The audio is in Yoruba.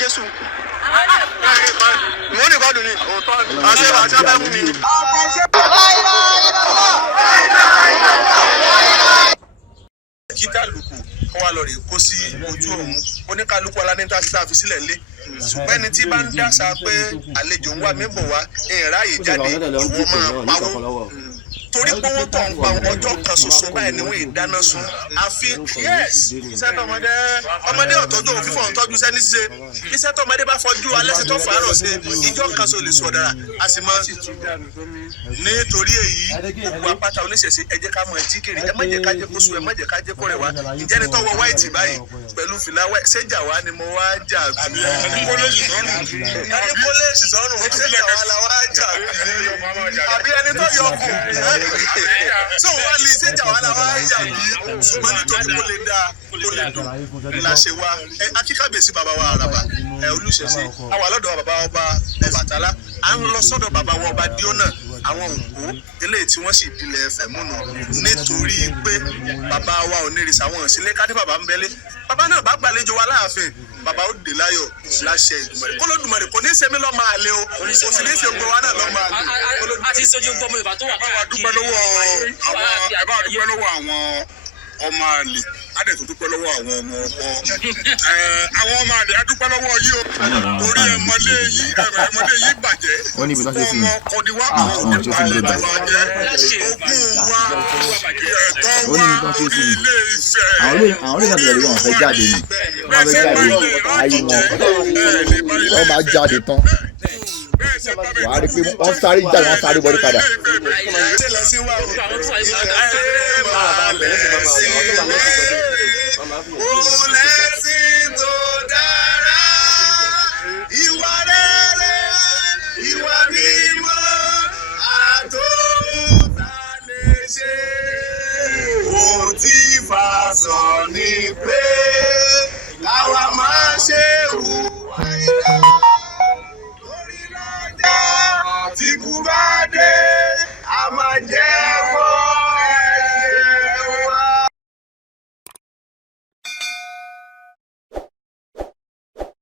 Jésù. Wọ́n ní kọ́dùn ni. Àṣẹ bẹ́ẹ̀ mú mi. Kíta lùkù kọ́ wa lọ rè kó sí ojú ọ̀hún oníkálukú alánítà sí àfi sílẹ̀ lé ṣùgbọ́n ẹni tí bá ń dàsà pé àlejò ń wá mí bọ̀ wá ìráyè jáde ìwọ máa pawó torí pé owó tó ń pa ọjọ́ kan ṣoṣo báyìí ni wọ́n ìdáná sun àfi iṣẹ́ tó ọmọdé ọ̀tọ́jú òun fífọ̀ ọ̀tọ́jú sẹ́ni ṣe iṣẹ́ tó ọmọdé bá fọjú alẹ́ sí tó fàárọ̀ ṣe ìjọ kan ṣo lè sọ dára a sì máa nítorí èyí gbogbo apáta oníṣẹ̀ṣe ẹ jẹ́ ká mọ̀ jí kiri ẹ má jẹ́ ká jẹ́ kó sú ẹ má jẹ́ ká jẹ́ kó rẹ̀ wá ǹjẹ́ ni tọ́wọ́ wáìtì báyìí pẹ̀lú fìlà ṣéjà wá ni mo wá jà bí ẹni kólẹ́sì sọ́run ṣéjà wá la wá jà bí àbí ẹni tó yọ kù tó wá lè ṣéjà wá la wá jà bí ṣùgbọ́n nítorí kó lè dáa kó lè dùn la ṣe wá akíkàbèsí bàbá wa àràbà olùṣẹ̀ṣe àwa lọ́dọ̀ bàbá ọba Ọbàtálá à ń lọ sọ́dọ̀ bàbá wa ọba Díónà àwọn òǹkó eléyìí tí wọ́n sì dilẹ̀ ẹ̀fẹ̀ múnú nítorí pé bàbá wa ò ní ìrìsà wọn sílé ká ní bàbá ń bẹ́lé bàbá náà bá gbàlejò wa láàfin bàbá ó dé láyọ̀ láṣẹ Ìdùmarè kólódùmarè kò ní í ṣe mí lọ́mọ àlè o kò sì ní í ṣe gbogbo wa náà lọ́mọ àlè. a ti sojú gbọmọ ìbá tó wà káàkiri. ẹ bá dúpẹ́ lọ́wọ́ àwọn ọmọ àlè adẹ tó dúpẹ́ lọ́wọ́ àwọn ọmọ ọkọ àwọn ọmọ àlè adúpẹ́ lọ́wọ́ yìí o torí ẹmọlé yìí bàjẹ́ ọmọ ọkọ ni wá àwọn ọmọ àlè tó bàjẹ́ ogún wa ẹ̀tọ́ wa orí ilé Ifẹ̀ àwọn onígbàgbọ́ yìí wọ́n fẹ́ jáde ni wọ́n fẹ́ jáde ayé wọn máa jáde tán wà á rí pé wọ́n sáré jáde wọ́n sáré wọlé padà. Let's